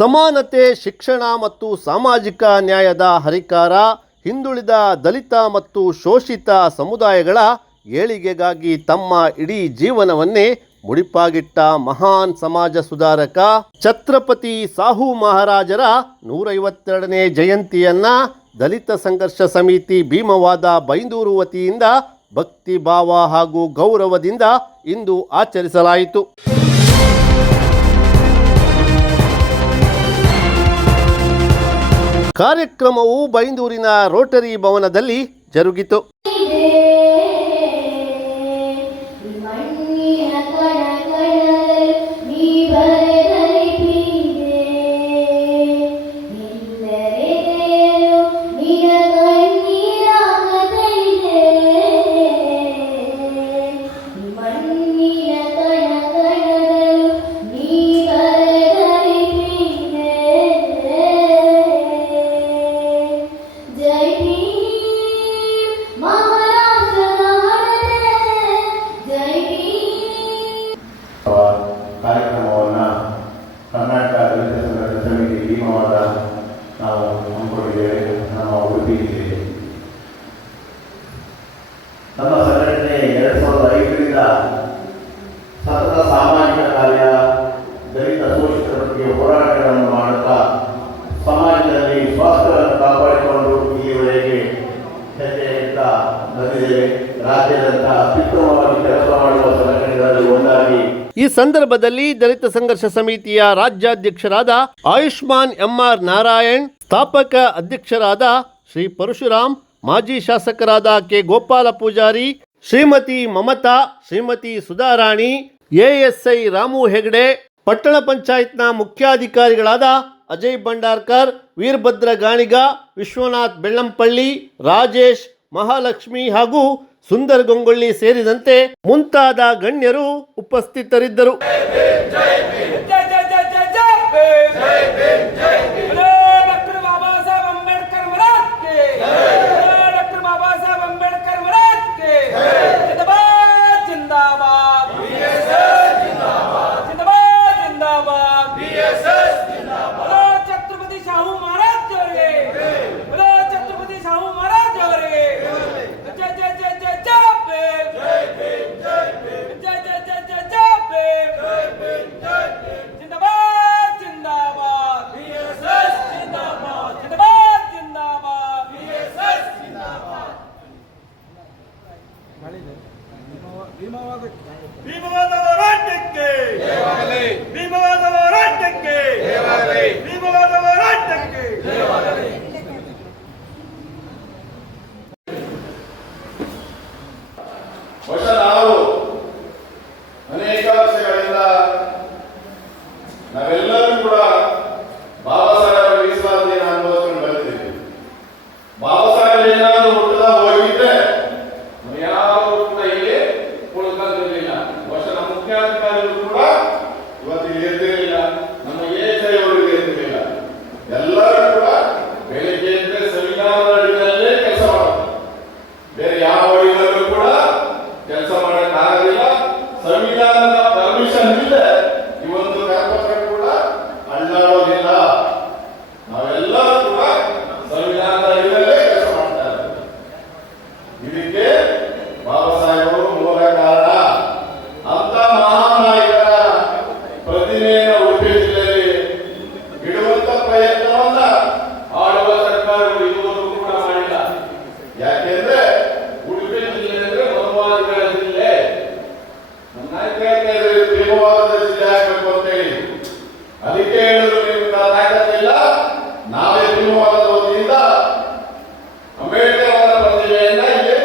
ಸಮಾನತೆ, ಶಿಕ್ಷಣ ಮತ್ತು ಸಾಮಾಜಿಕ ನ್ಯಾಯದ ಹರಿಕಾರ, ಹಿಂದುಳಿದ ದಲಿತ ಮತ್ತು ಶೋಷಿತ ಸಮುದಾಯಗಳ ಏಳಿಗೆಗಾಗಿ ತಮ್ಮ ಇಡೀ ಜೀವನವನ್ನೇ ಮುಡಿಪಾಗಿಟ್ಟ ಮಹಾನ್ ಸಮಾಜ ಸುಧಾರಕ ಛತ್ರಪತಿ ಸಾಹು ಮಹಾರಾಜರ 152ನೇ ಜಯಂತಿಯನ್ನ ದಲಿತ ಸಂಘರ್ಷ ಸಮಿತಿ ಭೀಮವಾದ ಬೈಂದೂರು ವತಿಯಿಂದ ಭಕ್ತಿ ಭಾವ ಹಾಗೂ ಗೌರವದಿಂದ ಇಂದು ಆಚರಿಸಲಾಯಿತು. ಕಾರ್ಯಕ್ರಮವು ಬೈಂದೂರಿನ ರೋಟರಿ ಭವನದಲ್ಲಿ ಜರುಗಿತು. ಕಾರ್ಯಕ್ರಮವನ್ನು ಕರ್ನಾಟಕ ದಲಿತ ಸಂಘರ್ಷ ಸಮಿತಿ ಭೀಮವಾದ ನಾವು ಹಮ್ಮಿಕೊಂಡಿದ್ದೇವೆ. ನಮ್ಮ ಉಡುಪಿಯಲ್ಲಿ ನಮ್ಮ ಸಂಘಟನೆ 2005ರಿಂದ ಸತತ ಸಾಮಾಜಿಕ ಕಾರ್ಯ, ದಲಿತ ಶೋಷಿತರ ಬಗ್ಗೆ ಹೋರಾಟಗಳನ್ನು ಮಾಡುತ್ತಾ ಸಮಾಜದಲ್ಲಿ ಸ್ವಾಸ್ಥ್ಯವನ್ನು ಕಾಪಾಡಿಕೊಂಡು ಇಲ್ಲಿವರೆಗೆ ಹೆಜ್ಜೆಯಿಡುತ್ತಾ ಬಂದಿದ್ದೇವೆ. ರಾಜ್ಯದಂತ ಅತ್ಯುತ್ತಮವಾಗಿ ಕೆಲಸ ಮಾಡುವ ಸಂಘಟನೆಗಳಲ್ಲಿ ಒಂದಾಗಿ ಈ ಸಂದರ್ಭದಲ್ಲಿ ದಲಿತ ಸಂಘರ್ಷ ಸಮಿತಿಯ ರಾಜ್ಯಾಧ್ಯಕ್ಷರಾದ ಆಯುಷ್ಮಾನ್ ಎಂಆರ್ ನಾರಾಯಣ್, ಸ್ಥಾಪಕ ಅಧ್ಯಕ್ಷರಾದ ಶ್ರೀ ಪರಶುರಾಮ್, ಮಾಜಿ ಶಾಸಕರಾದ ಕೆ ಗೋಪಾಲ ಪೂಜಾರಿ, ಶ್ರೀಮತಿ ಮಮತಾ, ಶ್ರೀಮತಿ ಸುಧಾರಾಣಿ, ಎಎಸ್ಐ ರಾಮು ಹೆಗಡೆ, ಪಟ್ಟಣ ಪಂಚಾಯತ್ನ ಮುಖ್ಯಾಧಿಕಾರಿಗಳಾದ ಅಜಯ್ ಭಂಡಾರ್ಕರ್, ವೀರಭದ್ರ ಗಾಣಿಗ, ವಿಶ್ವನಾಥ್ ಬೆಳ್ಳಂಪಳ್ಳಿ, ರಾಜೇಶ್, ಮಹಾಲಕ್ಷ್ಮಿ ಹಾಗೂ ಸುಂದರ್ ಗಂಗೊಳ್ಳಿ ಸೇರಿದಂತೆ ಮುಂತಾದ ಗಣ್ಯರು ಉಪಸ್ಥಿತರಿದ್ದರು. ಭೀಮವಾದ ಹೋರಾಟಕ್ಕೆ ಭೀಮವಾದ ಹೋರಾಟಕ್ಕೆ ಭೀಮವಾದ ಹೋರಾಟಕ್ಕೆ ನಾವು ಅನೇಕ ವರ್ಷಗಳಿಂದ ನಾವೆಲ್ಲರೂ ಕೂಡ ಬಾಬಾ ಸಾಹೇಬರ ಮೀಸಲಾತಿಯನ್ನು ಅನುಭವಿಸ್ಕೊಂಡು ಬರ್ತೀವಿ. ಬಾಬಾ ಸಾಹೇಬ್ ಏನಾದರೂ ಹುಟ್ಟದ ಹೋಗಿದ್ರೆ ಯಾರು ಕೂಡ ಇಲ್ಲಿ ಉಳ್ಕೊಂಡಿರಲಿಲ್ಲ. ವರ್ಷ ಮುಖ್ಯಾಧಿಕಾರಿಗಳು ಕೂಡ ಇವತ್ತು ಇಲ್ಲಿ ಇರ್ತಿರಲಿಲ್ಲ, ನಮ್ಮ ಎಎಸ್ಐ ಅವರಿಗೆ ಇರ್ತಿರಲಿಲ್ಲ. ಎಲ್ಲರೂ ಕೂಡ ಬೆಳಿಗ್ಗೆ ಇದ್ರೆ ಸಂವಿಧಾನದ ಅಡಿಯಲ್ಲೇ ಕೆಲಸ ಮಾಡೋದು, ಬೇರೆ ಯಾವ ಅಡಿಯಲ್ಲೂ ಕೂಡ ಕೆಲಸ ಮಾಡೋಕ್ಕಾಗಲಿಲ್ಲ. ಸಂವಿಧಾನದ ಪರ್ಮಿಷನ್ ಇಲ್ಲದೆ ಇವತ್ತು ಕರ್ಪತ್ರ ಕೂಡ ಅಳ್ಳಾಡೋದಿಲ್ಲ. ನಾವೆಲ್ಲರೂ ಕೂಡ ಸಂವಿಧಾನದ ಅಡಿಯಲ್ಲೇ ಕೆಲಸ ಮಾಡ್ತಾ ಇದ್ದೀವಿ. ಇದಕ್ಕೆ ಬಾಬಾ ಸಾಹೇಬರು ಮೂಲ ಕಾರಣ. ಅಂತ ಮಹಾನ್ ನಾಯಕರ ಪ್ರತಿಮೆಯನ್ನು ಉಡುಪಿ ಜಿಲ್ಲೆಯಲ್ಲಿ ಇಡುವಂತ ಪ್ರಯತ್ನವನ್ನ ಆಳುವ ಸರ್ಕಾರಗಳು ಇದುವರೆಗೂ ಕೂಡ ಮಾಡಿಲ್ಲ. ಯಾಕೆಂದ್ರೆ ಉಡುಪಿ ಜಿಲ್ಲೆ ಅಂದ್ರೆ ಮನುವಾದಿಗಳ ಜಿಲ್ಲೆ. ನಮ್ಮ ನಾಯಕರು ಭೀಮವಾದದ ಜಿಲ್ಲೆ ಆಗಬೇಕು ಅಂತ ಹೇಳಿ ಅದಕ್ಕೆ ಹೇಳಿದ್ರು, ನಿಮ್ಗೆ ತಾಕತ್ತಿಲ್ಲ, ನಾವೇ ಭೀಮವಾದದ ವತಿಯಿಂದ ಅಂಬೇಡ್ಕರ್ ಅವರ ಪ್ರತಿಮೆಯನ್ನ ಇಲ್ಲಿ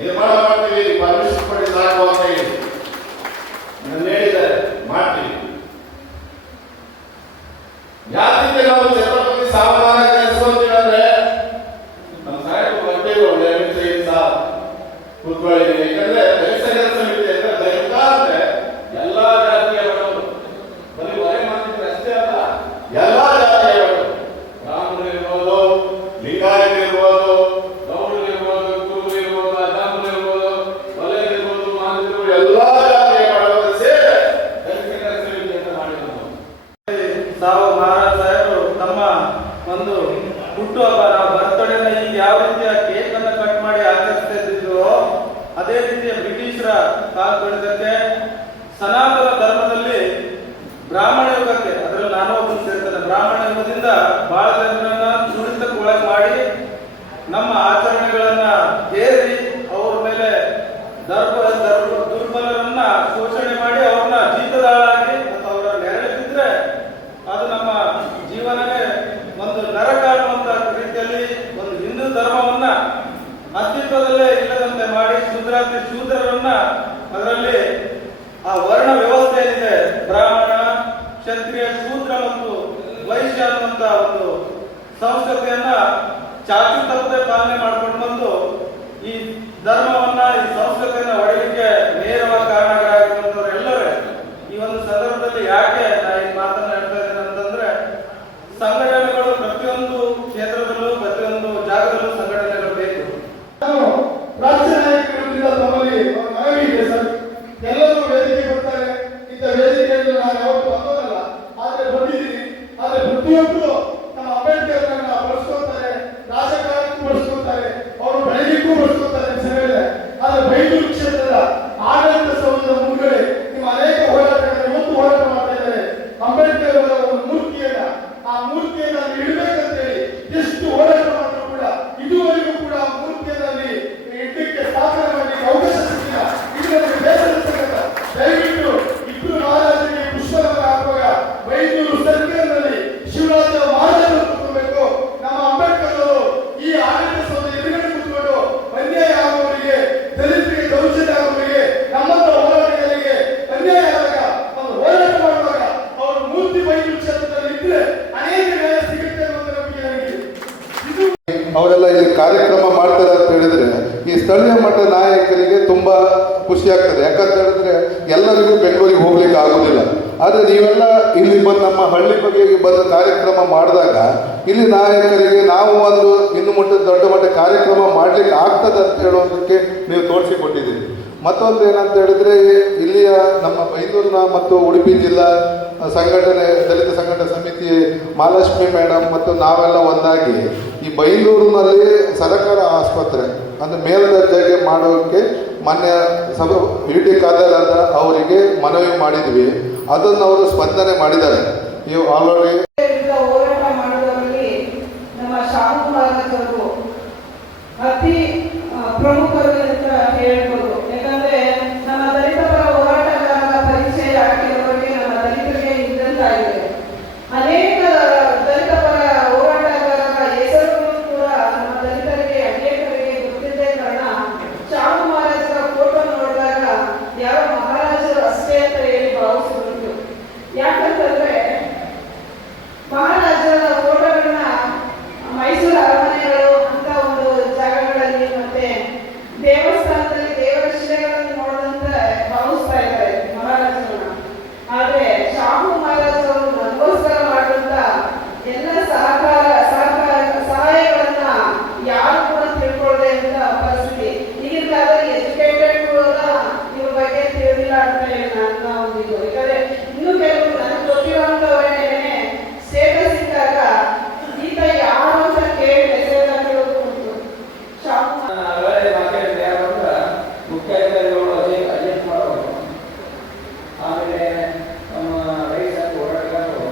ನಿರ್ಮಾಣ ಮಾಡ್ತೀವಿ, ಪರ್ಮಿಷನ್ ಕೊಡಿ ಸಾಕು ಅಂತ ಹೇಳಿ ಹೇಳಿದ್ದಾರೆ, ಮಾಡ್ತೀವಿ. ಯಾಕೆ ನಾವು ಛತ್ರಪತಿ ಸಾಮಾನ್ಯ ಕೆಲಸವಂತೀವಿ ಅಂದ್ರೆ ನಮ್ಮ ಸಾಹೇಬ್ ಬರ್ತೀವಿ ಕೂತ್ಕೊಳ್ಳಿ. ಯಾಕಂದ್ರೆ ದಲಿತ ಸಂಘರ್ಷ ಸಮಿತಿ ಅಂದ್ರೆ ದಲಿತ ಅಂದ್ರೆ ಎಲ್ಲಾ ಜಾತಿಯ ಬಡವರು, ಬರೀ ಒಲೆ ಮಾಡ್ತಿದ್ರೆ ಅಷ್ಟೇ ಅಲ್ಲ, ಎಲ್ಲಾ ಜಾತಿಯ ಬಡವರು, ಬ್ರಾಹ್ಮಣರು ಇರ್ಬೋದು, ಲಿಂಗಾಯತರು ಇರ್ಬೋದು, ಗೌಡರು ಇರ್ಬೋದು, ಕುರುಬರು ಇರ್ಬೋದು, ಅಜ್ಜಾಮರು ಇರ್ಬೋದು, ಒಲೆ ಇರ್ಬೋದು, ಮಾದಿರು, ಎಲ್ಲಾ ಜಾತಿಯ ಬಡವರು ಸೇರಿ ದಲಿತ ಸಂಘರ್ಷ ಸಮಿತಿ ಅಂತ ಮಾಡಿರೋದು. ಸಾವು ಮಹಾರಾಜ ತಮ್ಮ ಒಂದು ಹುಟ್ಟುಹಬ್ಬ ನಾವು ಬರ್ತಡೇನ ಈಗ ಯಾವ ರೀತಿಯ ಕೇಕ್ ಅನ್ನ ಕಟ್ ಮಾಡಿ ಆಚರಿಸ್ತಾ ಇದ್ದಿದ್ರು ಅದೇ ರೀತಿಯ ಬ್ರಿಟಿಷರ ಕಾಲ ತೊಳೆದಕ್ಕೆ ಸನಾತನ ಧರ್ಮದಲ್ಲಿ ಬ್ರಾಹ್ಮಣ ಯುಗಕ್ಕೆ ಅದರಲ್ಲಿ ನಾನು ಒಬ್ಬರು ಸೇರ್ತೇನೆ. ಬ್ರಾಹ್ಮಣ ಯುಗದಿಂದ ಬಹಳ ಜನರನ್ನ ತುಳಿತಕ್ಕೆ ಒಳಗೆ ಮಾಡಿ ನಮ್ಮ ಆಚರಣೆಗಳನ್ನ ಹೇರಿ ಅವ್ರ ಮೇಲೆ ದುರ್ಬಲರನ್ನ ಶೋಷಣೆ ಮಾಡಿ ಅವ್ರನ್ನ ಜೀತದಾಳಾಗಿ ಮತ್ತು ಅವರ ನೆರಳಿದ್ರೆ ಅದು ನಮ್ಮ ಜೀವನನೇ ಒಂದು ನರಕ ಅನ್ನುವಂತ ರೀತಿಯಲ್ಲಿ ಒಂದು ಹಿಂದೂ ಧರ್ಮವನ್ನ ಅಸ್ತಿತ್ವದಲ್ಲೇ ಇಲ್ಲದಂತೆ ಮಾಡಿ ಶೂದ್ರರನ್ನ ಅದರಲ್ಲಿ ಆ ವರ್ಣ ವ್ಯವಸ್ಥೆ ಏನಿದೆ ಬ್ರಾಹ್ಮಣ ಕ್ಷತ್ರಿಯ ಶೂದ್ರ ಮತ್ತು ವೈಶ್ಯ ಅನ್ನುವಂತ ಒಂದು ಸಂಸ್ಕೃತಿಯನ್ನ ಚಾಚು ತಪ್ಪದೆ ಪಾಲನೆ ಮಾಡ್ಕೊಂಡು ಬಂದು ಈ ಧರ್ಮವನ್ನ ಈ ಸಂಸ್ಕೃತಿಯನ್ನ ಒಡೆಯಲಿಕ್ಕೆ ನೇರವಾಗಿ ಕಾರಣಗಳಾಗಿರುವಂತವ್ರು ಎಲ್ಲರೇ ಈ ಒಂದು ಸಂದರ್ಭದಲ್ಲಿ ಯಾಕೆ ನಾನು ಈ ಮಾತನ್ನ ಹೇಳ್ತಾ ಇದ್ದೇನೆ ಅಂತಂದ್ರೆ ಸಂಘಟನೆಗಳು ಪ್ರತಿಯೊಂದು ಕ್ಷೇತ್ರದಲ್ಲೂ ಪ್ರತಿಯೊಂದು ಜಾಗದಲ್ಲೂ ಸಂಘಟನೆಗಳು ಬೇಕು. ರಾಜ್ಯ ನಾಯಕರಿಂದ ತಮ್ಮಲ್ಲಿ ಮನವಿ ಇದೆ ಸರ್. ಎಲ್ಲರೂ ವೇದಿಕೆ ಬರ್ತಾರೆ, ಇಂಥ ವೇದಿಕೆಯಲ್ಲಿ ನಾನು ಯಾವತ್ತೂ ಬಂದೋದಲ್ಲ, ಆದ್ರೆ ಬಂದಿದ್ದೀನಿ. ಆದ್ರೆ ಪ್ರತಿಯೊಬ್ಬರು ನಮ್ಮ ಅಂಬೇಡ್ಕರ್ನ ಬಳಸ್ಕೊತಾರೆ, ರಾಜಕಾರಣಕ್ಕೂ ಬಳಸ್ಕೊತಾರೆ, ಅವರು ಬೆಳಗ್ಗೆಗೂ ಬಳಸ್ಕೊತಾರೆ ಸರಿಯಿದೆ. ಆದ್ರೆ ಬೈಂದೂರು ಕ್ಷೇತ್ರದ ಆಡಳಿತ ಸೌಧದ ಮುಂದೆ ನಿಮ್ಮ ಅನೇಕ ಹೋರಾಟಗಳನ್ನು ಇವತ್ತು ಹೋರಾಟ ಮಾಡ್ತಾ ಇದ್ದಾರೆ. ಅಂಬೇಡ್ಕರ್ ಅವರ ಒಂದು ಮೂರ್ತಿಯನ್ನ ಆ ಮೂರ್ತಿಯನ್ನ ಇಡಬೇಕಂತೇಳಿ ಎಷ್ಟು ಹೋರಾಟ ಮಾಡಿದ್ರು ಕೂಡ ಇದುವರೆಗೂ ಕೂಡ ಆ ಮೂರ್ತಿಯಲ್ಲಿ ಇಡ್ಲಿಕ್ಕೆ ಸ್ಥಾಪನೆ ಮಾಡಲಿಕ್ಕೆ ಅವಕಾಶ ಸಿಕ್ಕಿಲ್ಲ. ಇದರಲ್ಲಿ ಬೇಸರದ ಸಂಗತ. ದಯವಿಟ್ಟು ಇಬ್ಬರು ಮಹಾರಾಜರಿಗೆ ಪುಷ್ಪನಮನ ಹಾಕುವಾಗ ಬೈಂದೂರು ಸರ್ಕಲ್ನಲ್ಲಿ ಶಿವರಾಜ ಮಹಾರಾಜರು ಕೂತ್ಕೊಳ್ಬೇಕು. ನಮ್ಮ ಅಂಬೇಡ್ಕರ್ ಅವರು ಈ ಆಡಳಿತ ಸೌಧ ಎದುರುಗಡೆ ಕೂತ್ಕೊಂಡು ಅನ್ಯಾಯ ಆಗುವವರಿಗೆ, ದಲಿತರಿಗೆ ದೌರ್ಜನ್ಯ ಆಗುವವರಿಗೆ, ನಮ್ಮಂತ ಹೋರಾಟಗಾರರಿಗೆ ಅನ್ಯಾಯ ಆದಾಗ ಒಂದು ಹೋರಾಟ ಮಾಡುವಾಗ ಅವರು ಮೂರ್ತಿ ಬೈಂದೂರು ಕ್ಷೇತ್ರದಲ್ಲಿ ಇದ್ರೆ ಅನೇಕ ನ್ಯಾಯ ಸಿಗುತ್ತೆ ಅನ್ನೋ ನಂಬಿಕೆ ನನಗಿದೆ. ಅವರೆಲ್ಲ ಇಲ್ಲಿ ಕಾರ್ಯಕ್ರಮ ಮಾಡ್ತಾರೆ ಅಂತ ಹೇಳಿದ್ರೆ ಈ ಸ್ಥಳೀಯ ಮಟ್ಟ ನಾಯಕರಿಗೆ ತುಂಬಾ ಖುಷಿ ಆಗ್ತದೆ. ಯಾಕಂತ ಹೇಳಿದ್ರೆ ಎಲ್ಲರಿಗೂ ಬೆಂಗಳೂರಿಗೆ ಹೋಗ್ಲಿಕ್ಕೆ ಆಗುದಿಲ್ಲ. ಆದ್ರೆ ನೀವೆಲ್ಲ ಇಲ್ಲಿ ಬಂದು ನಮ್ಮ ಹಳ್ಳಿ ಬಗೆಗೆ ಬಂದು ಕಾರ್ಯಕ್ರಮ ಮಾಡಿದಾಗ ಇಲ್ಲಿ ನಾಯಕರಿಗೆ ನಾವು ಒಂದು ಇನ್ನು ದೊಡ್ಡ ಮಟ್ಟ ಕಾರ್ಯಕ್ರಮ ಮಾಡ್ಲಿಕ್ಕೆ ಆಗ್ತದೆ ಅಂತ ಹೇಳೋದಕ್ಕೆ ನೀವು ತೋರಿಸಿಕೊಟ್ಟಿದ್ದೀರಿ. ಮತ್ತೊಂದು ಏನಂತ ಹೇಳಿದ್ರೆ ಇಲ್ಲಿಯ ನಮ್ಮ ಬೈಂದೂರಿನ ಮತ್ತು ಉಡುಪಿ ಜಿಲ್ಲಾ ಸಂಘಟನೆ ದಲಿತ ಸಂಘಟನಾ ಸಮಿತಿ ಮಹಾಲಕ್ಷ್ಮಿ ಮೇಡಮ್ ಮತ್ತು ನಾವೆಲ್ಲ ಒಂದಾಗಿ ಈ ಬೈಂದೂರಿನಲ್ಲಿ ಸರಕಾರ ಆಸ್ಪತ್ರೆ ಅಂದರೆ ಮೇಲ್ದರ್ಜೆಗೆ ಮಾಡೋಕ್ಕೆ ಮಾನ್ಯ ಯುಟಿ ಖಾದರ್ ಅವರಿಗೆ ಮನವಿ ಮಾಡಿದ್ವಿ. ಅದನ್ನು ಅವರು ಸ್ಪಂದನೆ ಮಾಡಿದ್ದಾರೆ. ನೀವು ಆಲ್ರೆಡಿ ಹೋರಾಟ ಮಾಡೋದ್ರಲ್ಲಿ ನಮ್ಮ ಶಾಂತಮಾರಕರು ಅತಿ ಪ್ರಮುಖರು ಅಂತ ಹೇಳ್ಬೋದು. ಯಾಕಂದ್ರೆ ನಮ್ಮ ದಲಿತ ಪರ ಹೋರಾಟಗಾರರ ಪರಿಚಯ ಕೆಲವರಿಗೆ ನಮ್ಮ ದಲಿತರಿಗೆ ಇದ್ದಂತಾಗಿದೆ. ಅನೇಕ ದಲಿತ ಪರ ಹೋರಾಟಗಾರರ ಹೆಸರುಗಳು ಕೂಡ ನಮ್ಮ ದಲಿತರಿಗೆ ಅನೇಕರಿಗೆ ಗೊತ್ತಿದ್ದೇ ಕಾರಣ ಶಾಂತ ಮಹಾರಾಜರ ಫೋಟೋ ನೋಡಿದಾಗ ಯಾರೋ ಮಹಾರಾಜರು ಅಷ್ಟೇ ಅಂತ ಹೇಳಿ ಭಾವಿಸಬಹುದು. ಯಾಕಂತಂದ್ರೆ ಮಹಾರಾಜರ ಫೋಟೋಗಳನ್ನ ಮೈಸೂರು ಅರಮನೆಗಳು ಅಂತ ಒಂದು ಜಾಗಗಳಲ್ಲಿ ಮತ್ತೆ ದೇವಸ್ಥಾನದಲ್ಲಿ ದೇವರ ಶಿಲೆಗಳನ್ನು ನೋಡಿದಂತ ಭಾವಿಸ್ತಾ ಇದ್ದಾರೆ ಮಹಾರಾಜರನ್ನ. ಆದ್ರೆ ಶಾಹು ಮಹಾರಾಜ್ ಅವರು ನಮಗೋಸ್ಕರ ಮಾಡುವಂತ ಎಲ್ಲ ಸಹಾಯಗಳನ್ನ ಯಾರು ಕೂಡ ತಿಳ್ಕೊಳ್ಳದೆ ಅಂತ ಪರಿಸ್ಥಿತಿ ಈಗಿಂದಾದ್ರೆ ಎಜುಕೇಟೆಡ್ ಕೂಡ ಇವ್ರ ಬಗ್ಗೆ ತಿಳಿದಿಲ್ಲ ಅಂತ ಹೇಳಿ ನನ್ನ ಒಂದು ಇದು. ಯಾಕಂದ್ರೆ ಇನ್ನು ಕೆಲವರು ನನಗೆ ಗೊತ್ತಿರೋಂಥವರೇನೆ ಸ್ಟೇಟಸ್ ಇದ್ದಾಗ ಈತ ಯಾರು ಅಂತ ಕೇಳಿ ಮೆಸೇಜ್ ಹಾಕಿರೋದು ಉಂಟು. ಮುಖ್ಯಾಧಿಕಾರಿಗಳು ಅಡ್ಜಸ್ಟ್ ಮಾಡಬೇಕು. ಆಮೇಲೆ ನಮ್ಮ ರೈತ ಹೋರಾಟಗಾರರು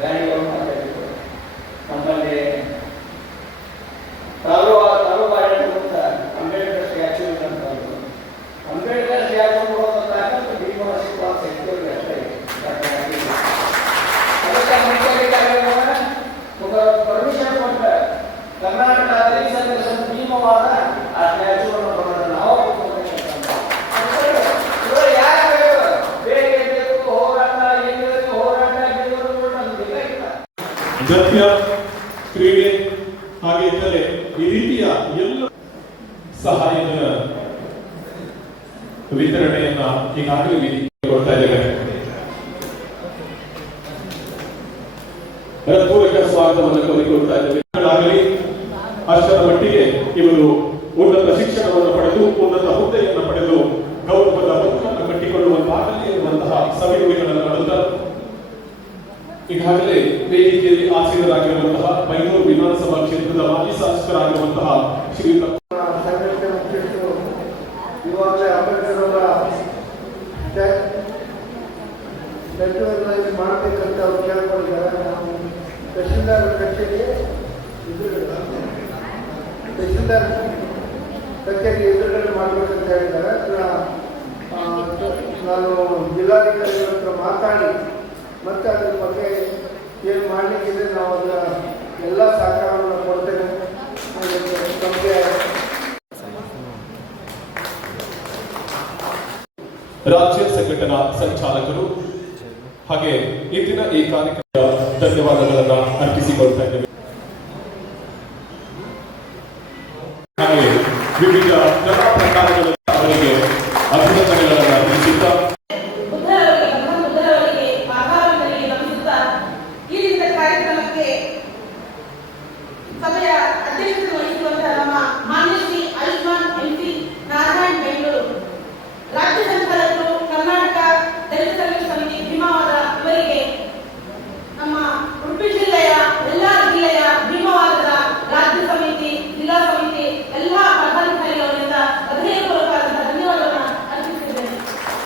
ಗಾಡಿಗಳು ಮಾತಾಡಿದ್ರು. ನಮ್ಮಲ್ಲಿ ತಾಲೂಕು ಆಡಳಿತ ಅಂಬೇಡ್ಕರ್ ಸ್ಟ್ಯಾಚ್ಯೂ ಅಂತ ಅಂಬೇಡ್ಕರ್ ಸ್ಟ್ಯಾಚ್ಯೂ ನೋಡೋದಂತ ಭೀಮವರ್ಷಿಕ ಸೆಕ್ಯೂರಿಟಿ ಅಷ್ಟೇ. ಅದಕ್ಕೆ ಮುಖ್ಯಾಧಿಕಾರಿಗಳನ್ನ ಪರ್ಮಿಷನ್ ಕೊಟ್ಟರೆ ಕರ್ನಾಟಕ ರಿಸರ್ವೇಶನ್ ಭೀಮವಾದ ಆ ಸ್ಟ್ಯಾಚ್ಯೂವನ್ನು ಬರೋದು ನಾವು ನೃತ್ಯ, ಕ್ರೀಡೆ ಹಾಗೆ ಇದ್ದರೆ ಈ ರೀತಿಯ ಎಲ್ಲ ಸಹಾಯದ ವಿತರಣೆಯನ್ನ ಈಗಾಗಲೇ ಕೊಡ್ತಾ ಇದ್ದೇವೆ. ಪೂರಕ ಸ್ವಾಗತವನ್ನು ಕೋರಿಕೊಳ್ತಾ ಇದ್ದೇವೆ. ಅಷ್ಟರ ಮಟ್ಟಿಗೆ ಇವರು ಉನ್ನತ ಶಿಕ್ಷಣವನ್ನು ಪಡೆದು ಉನ್ನತ ಹುದ್ದೆಯನ್ನು ಪಡೆದು ಗೌರವದ ಬದುಕನ್ನು ಕಟ್ಟಿಕೊಳ್ಳುವಂತಾಗಲಿ ಇರುವಂತಹ ಸವಿರುವಿಗಳನ್ನು ಮಾಡುತ್ತಾರೆ. ಈಗಾಗಲೇ ವೇದಿಕೆಯಲ್ಲಿ ಆಸೀನರಾಗಿರುವಂತಹ ಬೈಂದೂರು ವಿಧಾನಸಭಾ ಕ್ಷೇತ್ರದ ಮಾಜಿ ಶಾಸಕರಾಗಿರುವಂತಹ ಶ್ರೀಯುತ ಸಂಘಟನೆ ಮುಖ್ಯಸ್ಥರು ಇವಾಗಲೇ ಅಂಬೇಡ್ಕರ್ ಅವರ ಸ್ಟ್ಯಾಚ್ಯೂವನ್ನು ಮಾಡಬೇಕಂತ ಅವ್ರು ಕೇಳ್ಕೊಂಡಿದ್ದಾರೆ. ನಾವು ತಹಶೀಲ್ದಾರ್ ಕಚೇರಿ ಎದುರುಗಡೆ ಮಾಡಬೇಕಂತ ಹೇಳಿದ್ದಾರೆ. ನಾನು ಜಿಲ್ಲಾಧಿಕಾರಿಗಳ ಹತ್ರ ಮಾತಾಡಿ ಮತ್ತೆ ಅದ್ರ ಬಗ್ಗೆ ಏನು ಮಾಡಲಿಕ್ಕಿದೆ ನಾವು ಅದರ ಎಲ್ಲ ಸಹಕಾರವನ್ನು ಕೊಡ್ತೇವೆ. ನಮಗೆ ರಾಜ್ಯ ಸಂಘಟನಾ ಸಂಚಾಲಕರು ಹಾಗೆ ಇಂದಿನ ಈ ಕಾರ್ಯಕ್ರಮದ ಧನ್ಯವಾದಗಳನ್ನು ಅರ್ಪಿಸಿಕೊಳ್ತಾ ಇದ್ದೇವೆ.